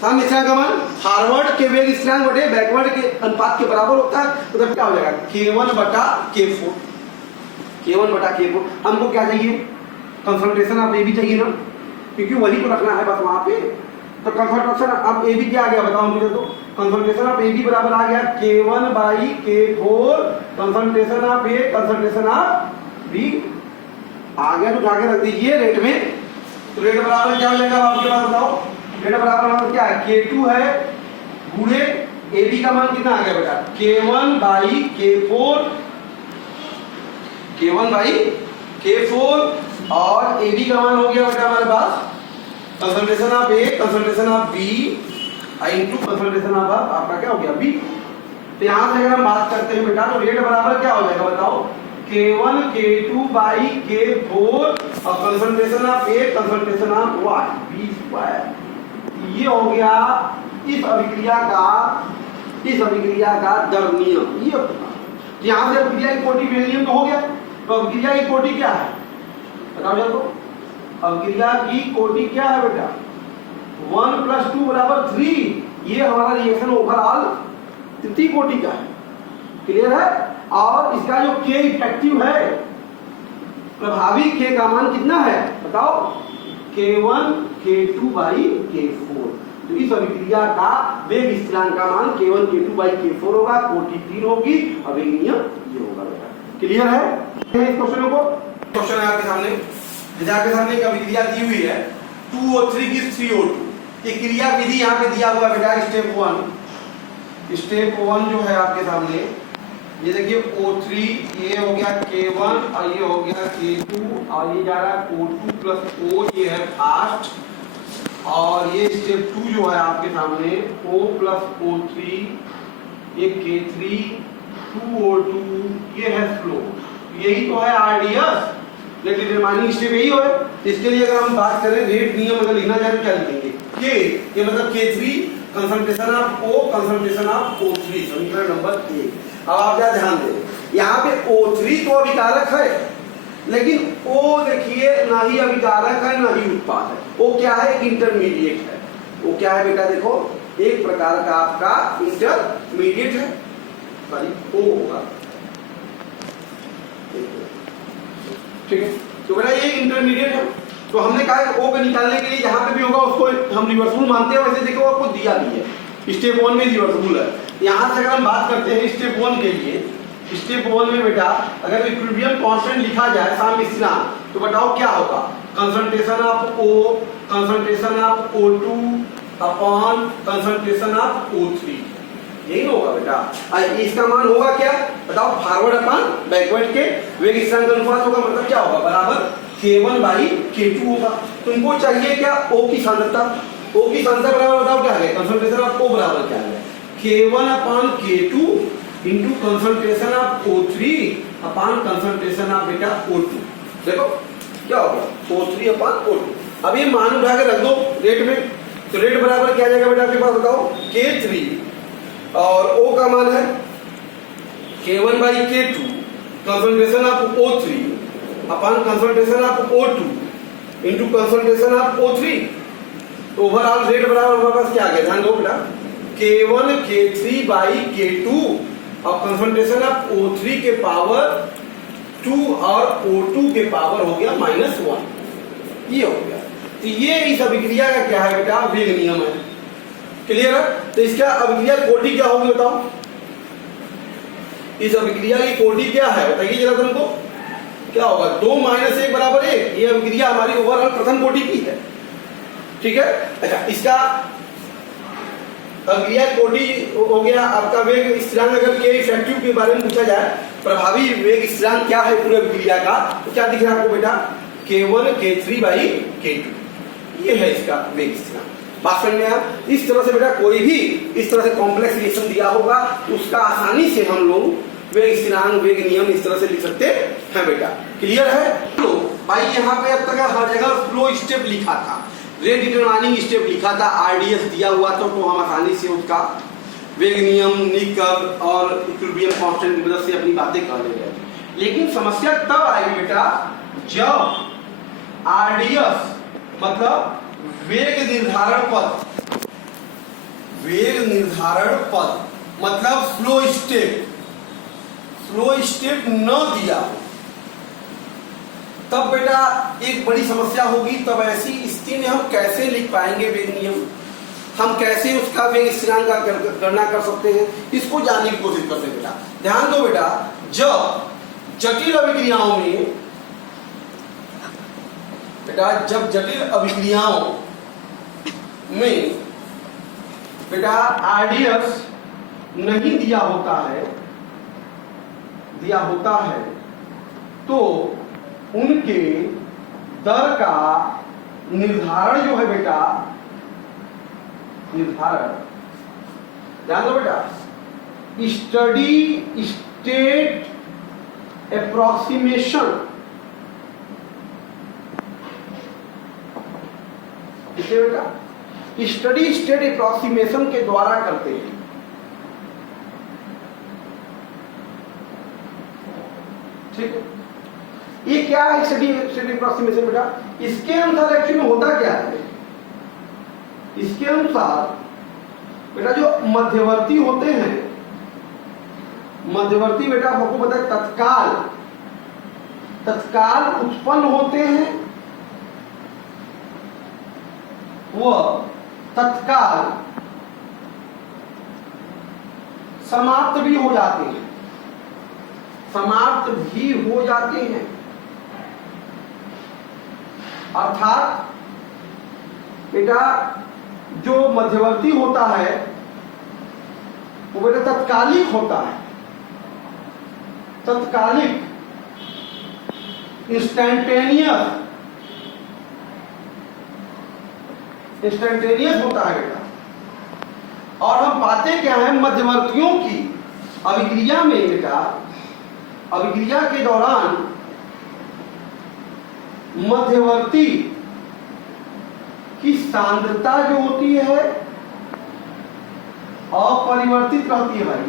साम्य स्थिरांक का मान फॉरवर्ड के वेग स्थिरांक बटे बैकवर्ड के अनुपात के बराबर होता है, मतलब क्या हो जाएगा K1 बटा K4, K1 बटा K4। हमको क्या चाहिए, कंसंट्रेशन ऑफ AB चाहिए ना, क्योंकि वही तो रखना है बस वहां पे। तो कंसंट्रेशन ऑफ AB क्या आ गया बताओ मुझे, तो कंसंट्रेशन ऑफ AB बराबर आ गया K1 by K4, concentration of A concentration of B आ गया, तो उठा के रख दीजिए रेट में। तो रेट बराबर क्या हो जाएगा आपके पास बताओ, रेट बराबर मतलब क्या है, K2 है गुणे AB का मान कितना आ गया बेटा, K1 by K4, K1 by K4 और AB का मान हो गया बेटा हमारे पास concentration of A concentration of B into concentration of आपका क्या हो गया B। तो यहां से अगर हम बात करते हैं बेटा, तो रेट बराबर क्या हो जाएगा बताओ, K1 K2 बाई K4 और concentration of A concentration of what B square. ये हो गया इस अभिक्रिया का दर नियम, ये होगा। यहां से अभिक्रिया की कोटि नियम तो हो गया, तो अभिक्रिया की कोटि क्या है बताओ जरा, तो अभिक्रिया की कोटि क्या है बेटा, 1 + 2 = 3। ये हमारा रिएक्शन ओवरऑल तृतीय कोटि का है, क्लियर है। और इसका जो K इफेक्टिव है, प्रभावी K का मान कितना है बताओ, K1 K2 बाई K4। तो इस अभिक्रिया का वेग स्थिरांक का मान K1 K2 बाई K4 होगा, कोटि 3 होगी, और वेग नियम ये होगा बेटा, क्लियर है इस क्वेश्चन को। क्वेश्चन है आपके सामने, जैसे आपके सामने एक अभिक्रिया दी हुई है 2O3 की 3O2, ये क्रिया विधि यहाँ पे दिया हुआ है बेटा, स्टेप 1 जो है आपके सामने, ये देखिए O3, ये हो गया K1 और ये हो गया K2 और ये जा रहा है O2 प्लस O, ये है फास्ट, और ये स्टेप 2 जो है आपके सामने O प्लस O3, ये K3 2O2, ये है स्लो। यही तो है RDS, लेकिन डिटरमाइनिंग स्टेप यही है। इसके लिए अगर हम बात करें रेट नियम अगर लिखना चाहे तो क्या लिखेंगे, K ये मतलब K3 concentration of O concentration of O3, समीकरण नंबर 1। अब आप क्या ध्यान दें, यहाँ पे O3 तो अभिकारक है, लेकिन O देखिए ना ही अभिकारक है ना ही उत्पाद है, O क्या है, इंटरमीडिएट है। वो क्या है बेटा, देखो एक प्रकार का आपका इंटरमीडिएट है, सॉरी O होगा, ठीक है। तो बेटा ये इंटरमीडिएट है, तो हमने कहा O को निकालने के लिए जहां पे भी होगा उसको हम रिवर्सिबल मानते हैं। वैसे देखो आपको दिया भी है, स्टेप 1 में रिवर्सिबल है। यहां से अगर हम बात करते हैं स्टेप 1 के लिए, स्टेप 1 में बेटा अगर इक्विलिब्रियम कांस्टेंट लिखा जाए साम्य स्थिरांक, तो बताओ क्या होगा, concentration of O concentration of O2 upon concentration of O3, यही होगा बेटा। इसका मान होगा क्या बताओ, फॉरवर्ड अपॉन बैकवर्ड के वेग स्थिरांक का अनुपात होगा, मतलब क्या होगा बराबर K1 बाई K2 होगा। तुमको चाहिए क्या, O की सांद्रता, O की सांद्रता बराबर बताओ क्या है, कंसंट्रेशन ऑफ O बराबर क्या है, K1 upon K2 into concentration of O3 upon concentration of बेटा O2। देखो क्या होगा, O3 अपॉन O2। अब ये मान उठा के रख दो रेट में, तो रेट बराबर क्या आ जाएगा बेटा आपके पास बताओ, K3 और O का मान है K1 by K2 concentration of O3 upon concentration of O2 into concentration of O3। तो ओवरऑल रेट बराबर हमारे पास क्या आ गया, ध्यान दो बेटा, K1 K3 बाई K2 और कंसंट्रेशन ऑफ O3 के पावर 2 और O2 के पावर हो गया -1, ये हो गया। तो ये इस अभिक्रिया का क्या है बेटा, वेग नियम है। क्लियर है? तो इसका अभिक्रिया कोटि क्या होगी बताओ, इस अभिक्रिया की कोटि क्या है बताइए जरा तुमको, क्या होगा, 2 - 1 बराबर 1। ये अभिक्रिया हमारी ओवरऑल प्रथम कोटि की है। ठीक है, अच्छा इसका अभिक्रिया कोटि हो गया आपका। वेग स्थिरांक अगर के इफेक्टिव के बारे में पूछा जाए, प्रभावी वेग स्थिरांक क्या है पूरे अभिक्रिया का, तो क्या दिख रहा है आपको बेटा, K1 K3/K2, ये है इसका वेग स्थिरांक। बात समझ में आया? इस तरह से बेटा कोई भी इस तरह से कॉम्प्लेक्स रिएक्शन दिया होगा तो उसका आसानी से हम लोग वेग स्थिरांक, वेग नियम इस तरह से लिख सकते हैं बेटा। क्लियर है? तो भाई यहाँ पे अब तक हर जगह फ्लो स्टेप लिखा था, रेट डिटरमाइनिंग स्टेप लिखा था, RDS दिया हुआ था, तो हम आसानी से उसका वेग नियम, नीक कर्व और इक्विलिब्रियम कांस्टेंट की मदद से अपनी बातें कर ले गए। लेकिन समस्या तब आएगी बेटा जब RDS मतलब वेग निर्धारण पद, वेग निर्धारण पद मतलब फ्लो स्टेप न दिया हो, तब बेटा एक बड़ी समस्या होगी। तब ऐसी स्थिति में हम कैसे लिख पाएंगे वेग नियम, हम कैसे उसका वेग स्थिरांक का गणना कर सकते हैं, इसको जानने की कोशिश करते हैं बेटा। ध्यान दो बेटा, जब जटिल अभिक्रियाओं में बेटा, जब जटिल अभिक्रियाओं में बेटा RDS नहीं दिया होता है तो उनके दर का निर्धारण जो है बेटा, निर्धारण ध्यान दो बेटा, स्टडी स्टेट अप्रोक्सीमेशन, इसे बेटा स्टडी स्टेट अप्रोक्सीमेशन के द्वारा करते हैं। ठीक है, ये क्या है स्टडी स्टेट अप्रोक्सीमेशन बेटा, इसके अनुसार एक्चुअली होता क्या है, इसके अनुसार बेटा जो मध्यवर्ती होते हैं, मध्यवर्ती बेटा आपको पता है तत्काल उत्पन्न होते हैं, वह तत्काल समाप्त भी हो जाते हैं, अर्थात बेटा जो मध्यवर्ती होता है वो बेटा तत्कालिक होता है, तत्कालिक इंस्टेंटेनियस होता है बेटा। और हम पाते क्या है, मध्यवर्तियों की अभिक्रिया में बेटा, अभिक्रिया के दौरान मध्यवर्ती की सांद्रता जो होती है अपरिवर्तित रहती है भाई,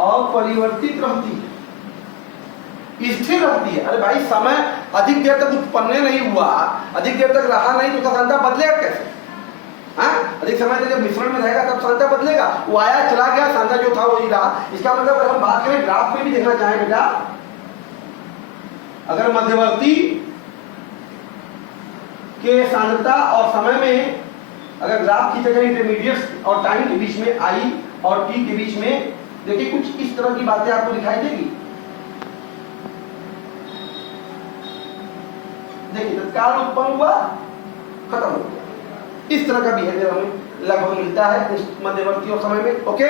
अपरिवर्तित रहती है, स्थिर रहती है। अरे भाई समय अधिक देर तक उत्पन्न नहीं हुआ, अधिक देर तक रहा नहीं तो सांद्रता बदलेगा कैसे? अधिक समय तक जब मिश्रण में रहेगा तब सांद्रता बदलेगा, वो आया चला गया, सांद्रता जो था वही रहा। इसका मतलब अगर हम बात करें ग्राफ में भी देखना चाहें बेटा, अगर मध्यवर्ती के सांद्रता और समय में अगर ग्राफ खींचा जाए इंटरमीडिएट और टाइम के बीच में, आई और टी के बीच में, देखिए कुछ इस तरह की बातें आपको दिखाई देगी। देखिए तत्काल उत्पन्न हुआ, खत्म हो गया, इस तरह का बिहेवियर हमें लगभग मिलता है मध्यवर्ती और समय में। ओके,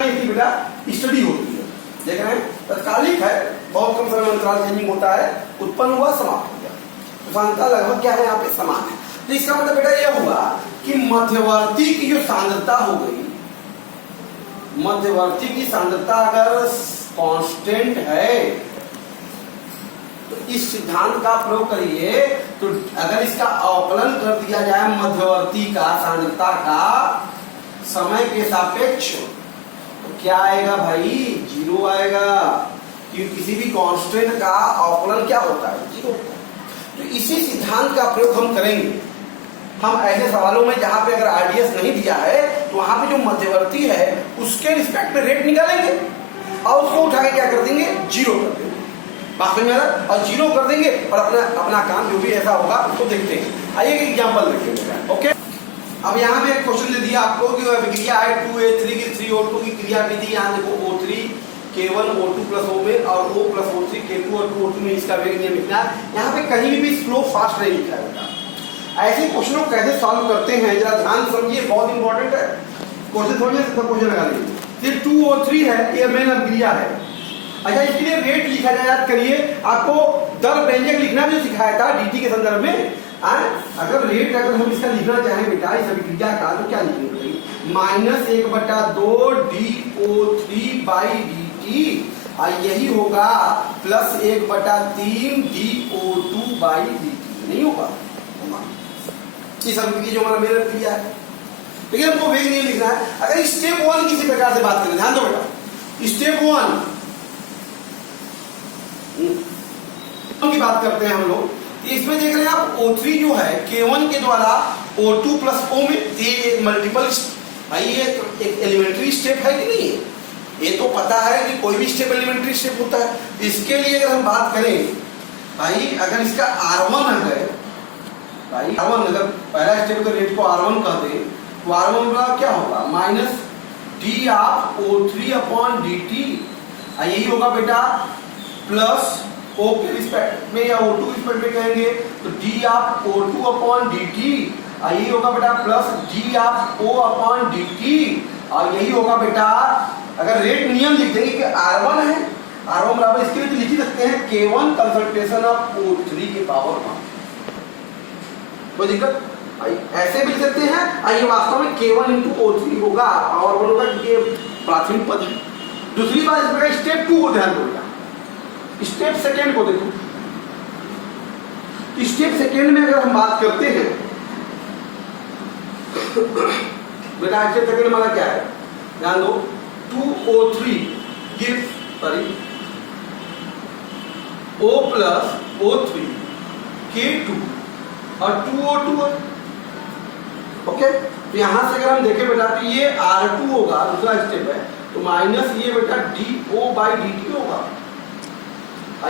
बेटा स्टडी होती है, देख रहे हैं तत्कालिक है, बहुत कम समय अंतराल चेंजिंग होता है, उत्पन्न हुआ समाप्त हो गया, तो सांद्रता लगभग क्या है यहाँ पे समान है। तो इसका मतलब बेटा यह हुआ कि मध्यवर्ती की जो सांद्रता हो गई, मध्यवर्ती की सांद्रता अगर कांस्टेंट है तो इस सिद्धांत का प्रयोग करिए, तो अगर इसका अवकलन कर दिया जाए मध्यवर्ती का सांद्रता का समय के सापेक्ष, तो क्या आएगा भाई, 0 आएगा, क्योंकि किसी भी कांस्टेंट का अवकलन क्या होता है, 0 होता है। तो इसी सिद्धांत का प्रयोग हम करेंगे हम ऐसे सवालों में जहां पे अगर RDS नहीं दिया है तो वहां पे जो मध्यवर्ती है उसके रिस्पेक्ट में रेट निकालेंगे और उसको उठा के क्या कर देंगे, 0 कर देंगे। बात समझ में आ रहा है? और 0 कर देंगे और अपना काम जो भी ऐसा होगा उसको देखते हैं। आइए एक एग्जाम्पल देखेंगे। ओके, अब यहाँ पे एक क्वेश्चन दे दिया आपको कि अभिक्रिया है 2A3 की 3O2 की क्रिया विधि। यहाँ देखो O3 K1 O2 plus O में और O प्लस O3 K2 और 2O2 में इसका वेग नियम लिखना है। यहाँ पे कहीं भी स्लो फास्ट नहीं लिखा है। ऐसे क्वेश्चनों को कैसे सॉल्व करते हैं जरा ध्यान समझिए, बहुत इंपॉर्टेंट है। क्वेश्चन समझिए, सब क्वेश्चन लगा लीजिए। ये 2O3 है, ये मेन अभिक्रिया है। अच्छा, इसके लिए रेट लिखा जाए, याद करिए आपको दर व्यंजक लिखना भी सिखाया था dt के संदर्भ में। अगर रेट अगर हम इसका लिखना चाहें बेटा इस अभिक्रिया का तो क्या लिखेंगे? -1/2 DO3/dt और यही होगा +1/3 DO2/dt। नहीं होगा इस अभिक्रिया जो हमारा मेन अभिक्रिया है, लेकिन हमको वेग नहीं लिखना है। अगर स्टेप 1 किसी प्रकार से बात करें, ध्यान दो बेटा, स्टेप 1 की बात करते हैं हम लोग। इसमें देख रहे हैं आप O3 जो है K1 के द्वारा O2 प्लस O में, ये मल्टीपल भाई ये तो एक एलिमेंट्री स्टेप है कि नहीं? ये तो पता है कि कोई भी स्टेप एलिमेंट्री स्टेप होता है। इसके लिए अगर हम बात करें भाई, अगर इसका R1 है भाई, R1 अगर पहला स्टेप का रेट को R1 कह दे तो R1 का क्या होगा? -d of O3/dt। यही होगा बेटा प्लस O के रिस्पेक्ट में या O2 रिस्पेक्ट में कहेंगे तो d ऑफ O2/dt। यही होगा बेटा प्लस d ऑफ O/dt। और यही होगा बेटा, अगर रेट नियम लिख देंगे कि R1 है, R1 बराबर इसके लिए तो लिख ही सकते हैं K1 कंसंट्रेशन ऑफ O3 के पावर 1। कोई दिक्कत? ऐसे भी लिख सकते हैं। ये वास्तव में K1 इंटू O3 होगा, पावर 1 होगा क्योंकि ये प्राथमिक पद है। दूसरी बात इसमें स्टेप 2 को ध्यान दो, स्टेप सेकेंड को देखो। स्टेप सेकेंड में अगर हम बात करते हैं बेटा, स्टेप सेकेंड हमारा क्या है? ध्यान दो, 2O3 give O plus O3 K2 और 2O2 है। ओके, तो यहां से अगर हम देखें बेटा तो ये R2 होगा, दूसरा स्टेप है, तो माइनस ये बेटा DO/dt होगा।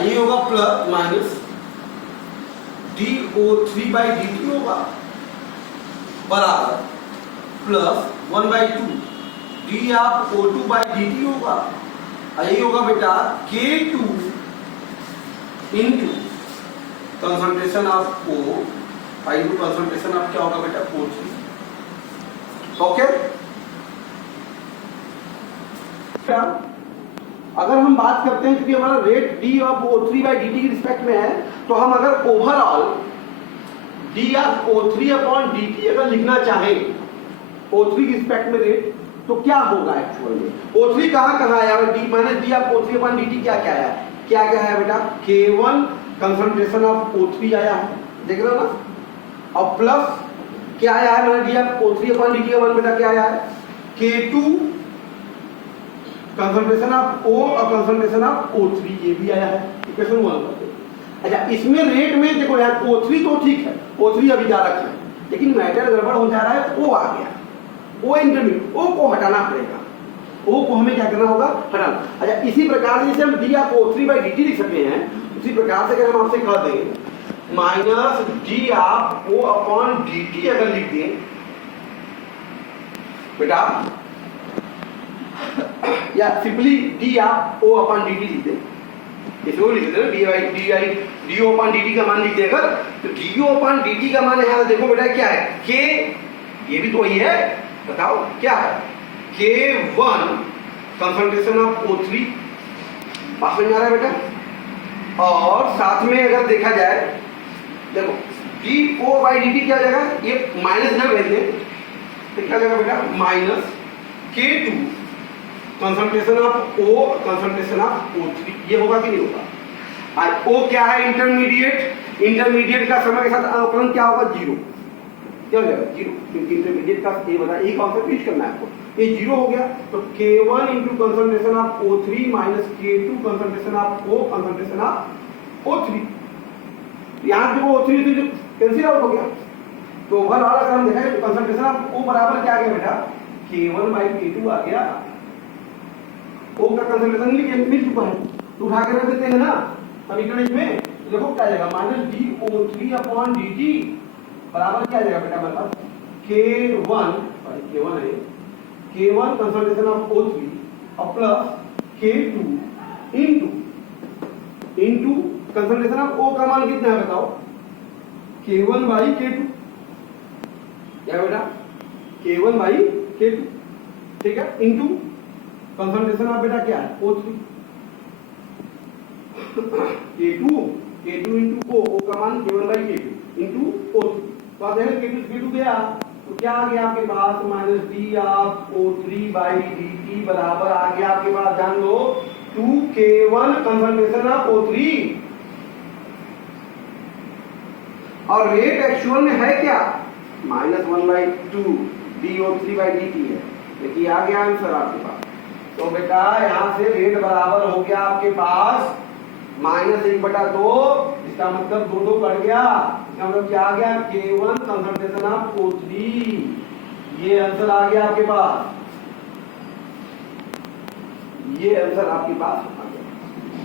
ये होगा प्लस DO3/dt होगा बराबर प्लस 1/2 d ऑफ O2/dt होगा। यही होगा बेटा K2 into concentration of O into concentration of क्या होगा बेटा O3। ओके, अगर हम बात करते हैं क्योंकि हमारा रेट d ऑफ O3/dt की रिस्पेक्ट में है, तो हम अगर ओवरऑल d ऑफ O3/dt अगर लिखना चाहें O3 की रिस्पेक्ट में रेट, तो क्या होगा एक्चुअल में? O3 कहाँ आया है? d minus d of O3/dt क्या आया है? क्या है बेटा? K1 कंसंट्रेशन ऑफ O3 आया है, देख रहे हो ना? और प्लस क्या आया है? मैंने d ऑफ O3/dt का मान बेटा क्या आया है? K2 कंसंट्रेशन ऑफ O और कंसंट्रेशन ऑफ O3, ये भी आया है। इक्वेशन 1 करते हैं। अच्छा, इसमें रेट में देखो यार O3 तो ठीक है, O3 अभी जा रखा है, लेकिन मैटर गड़बड़ हो जा रहा है, O आ गया, O इंटरमीडिएट, O को हटाना पड़ेगा। O को हमें क्या करना होगा? हटाना। अच्छा, इसी प्रकार से जैसे हम d ऑफ O3/dt लिख सकते हैं, उसी प्रकार से अगर हम आपसे कह दें माइनस d ऑफ O/dt अगर लिख दें बेटा, या सिंपली d ऑफ O/dt लिख दें, इसको लिख देते हैं DO/dt का मान लिख दें अगर, तो DO/dt का मान यहाँ देखो बेटा क्या है? K, ये भी तो वही है, बताओ क्या है? K1 कंसंट्रेशन ऑफ O3, बात समझ में आ रहा है बेटा? और साथ में अगर देखा जाए देखो DO/dt क्या हो जाएगा? ये माइनस ना भेज दें तो क्या जाएगा बेटा? Minus K2 concentration of O concentration of O3, ये होगा कि नहीं होगा? O क्या है? इंटरमीडिएट, इंटरमीडिएट का समय के साथ अवकलन क्या होगा? 0। क्या हो जाएगा? 0, क्योंकि इंटरमीडिएट का ये बता, एक कॉन्सेप्ट यूज करना है आपको। ये 0 हो गया तो K1 into concentration of O3 minus K2 concentration of O concentration of O3। यहाँ देखो O3 तो कैंसिल आउट हो गया, तो ओवरऑल अगर हम देखें तो कंसंट्रेशन ऑफ O बराबर क्या आ गया बेटा? K1/K2 आ गया। O का कंसंट्रेशन मिल चुका है, तो उठा के रख देते हैं ना, समीकरण इसमें देखो क्या जाएगा, -dO3 अपॉन dt बराबर क्या जाएगा बेटा मेरे पास, K1 है, K1 कंसंट्रेशन ऑफ O3 और plus K2 into concentration of O का मान कितना है बताओ, K1 बाई K2, क्या बेटा K1 बाई K2, ठीक है, इनटू कंसंट्रेशन ऑफ बेटा क्या है O3, K2 इनटू O का मान K1 by K2 into O3, तो आप देखें K2 गया तो क्या आ गया आपके पास, -d of O3 by dt बराबर आ गया आपके पास, जान लो 2K1 कंसंट्रेशन ऑफ O3 और रेट एक्चुअल में है क्या, -1/2 dO3 बाई dt है। देखिए आ गया आंसर आपके पास। तो बेटा यहां से रेट बराबर हो गया आपके पास -1/2, इसका मतलब 2 कट गया, इसका मतलब क्या आ गया, K1 कंसंट्रेशन ऑफ O3, ये आंसर आ गया आपके पास, ये आंसर आपके पास आ गया।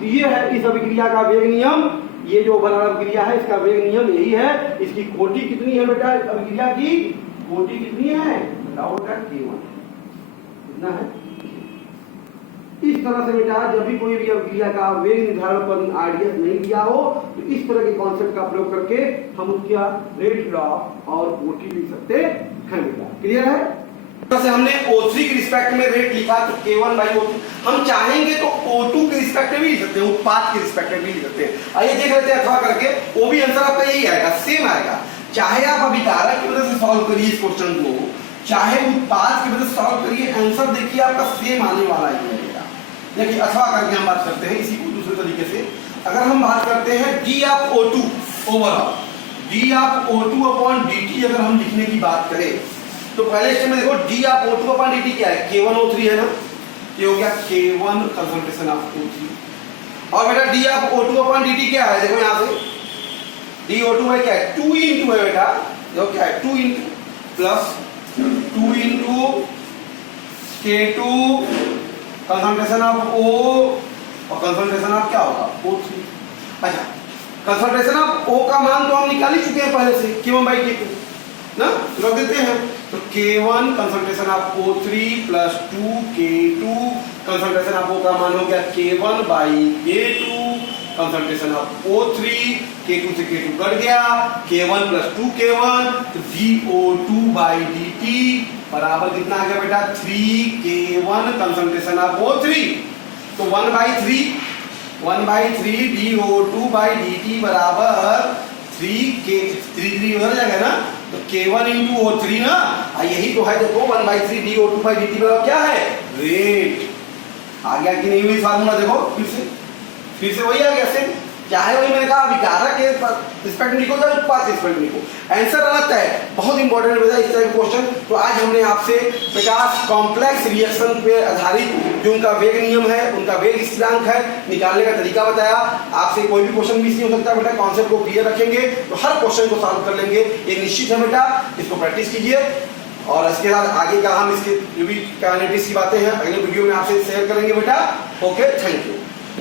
ये है इस अभिक्रिया का वेग नियम, ये जो बना अभिक्रिया है इसका वेग नियम यही है। इसकी कोटि कितनी है बेटा, अभिक्रिया की कोटि कितनी है बताओ बेटा, K1 कितना है। इस तरह से बेटा जब भी कोई भी अभिक्रिया का वेग निर्धारण पर आइडिया नहीं दिया हो तो इस तरह के कॉन्सेप्ट का प्रयोग करके हम उसका रेट लॉ और कोटि लिख सकते हैं बेटा, क्लियर है। से हमने O3 के रिस्पेक्ट में रेट लिखा तो K1 बाई O2, हम चाहेंगे तो O2 के रिस्पेक्ट में भी लिख सकते हैं, उत्पाद के रिस्पेक्ट में भी लिख सकते हैं। आइए देख लेते हैं अथवा करके, वो भी आंसर आपका यही आएगा, सेम आएगा। चाहे आप अभिकारक की वजह से सॉल्व करिए इस क्वेश्चन को, चाहे उत्पाद की वजह से सॉल्व करिए, आंसर देखिए आपका सेम आने वाला है। देखिए अथवा करके हम बात करते हैं इसी को दूसरे तरीके से। अगर हम बात करते हैं d of O2 overall, d of O2 upon dt अगर हम लिखने की बात करें तो पहले स्टेप में देखो d of O2 upon dt क्या है, K1 O3 है ना, ये हो गया K1 कंसंट्रेशन ऑफ O3 और बेटा d of O2 upon dt क्या है, देखो यहां से dO2 है क्या है 2 इंटू है बेटा, देखो क्या है 2 into plus 2 into K2 concentration of O और कंसंट्रेशन ऑफ क्या होगा O3। अच्छा कंसंट्रेशन ऑफ O का मान तो हम निकाल ही चुके हैं पहले से, K1 बाई K2 ना, रख देते हैं तो K1 concentration of O3 plus 2K2 concentration of O का मान हो गया K1 by K2 concentration of O3, K2 से K2 कट गया, K1 प्लस 2K1 तो dO2 बाई dt बराबर कितना आ गया बेटा 3K1 कंसंट्रेशन ऑफ O3, तो 1/3 dO2 बाई dt बराबर 3 हो जाएगा ना, तो K1 इंटू O3 ना, यही तो है देखो 1/3 dO2 बाई dt बराबर क्या है रेट। आ गया कि नहीं हुई फार्मूला, देखो फिर से वही आ गया सेम, चाहे वही मैंने कहा विकारक के रिस्पेक्ट में लिखो चाहे उत्पाद के रिस्पेक्ट में लिखो, आंसर अलग है। बहुत इंपॉर्टेंट बेटा इस तरह के क्वेश्चन। तो आज हमने आपसे बेटा कॉम्प्लेक्स रिएक्शन पे आधारित जो उनका वेग नियम है, उनका वेग स्थिरांक है, निकालने का तरीका बताया। आपसे कोई भी क्वेश्चन मिस नहीं हो सकता बेटा, कॉन्सेप्ट को क्लियर रखेंगे तो हर क्वेश्चन को सॉल्व कर लेंगे, ये निश्चित है बेटा, इसको प्रैक्टिस कीजिए। और इसके बाद आगे का हम इसके जो भी काइनेटिक्स की बातें हैं अगले वीडियो में आपसे शेयर करेंगे बेटा। Okay, thank you.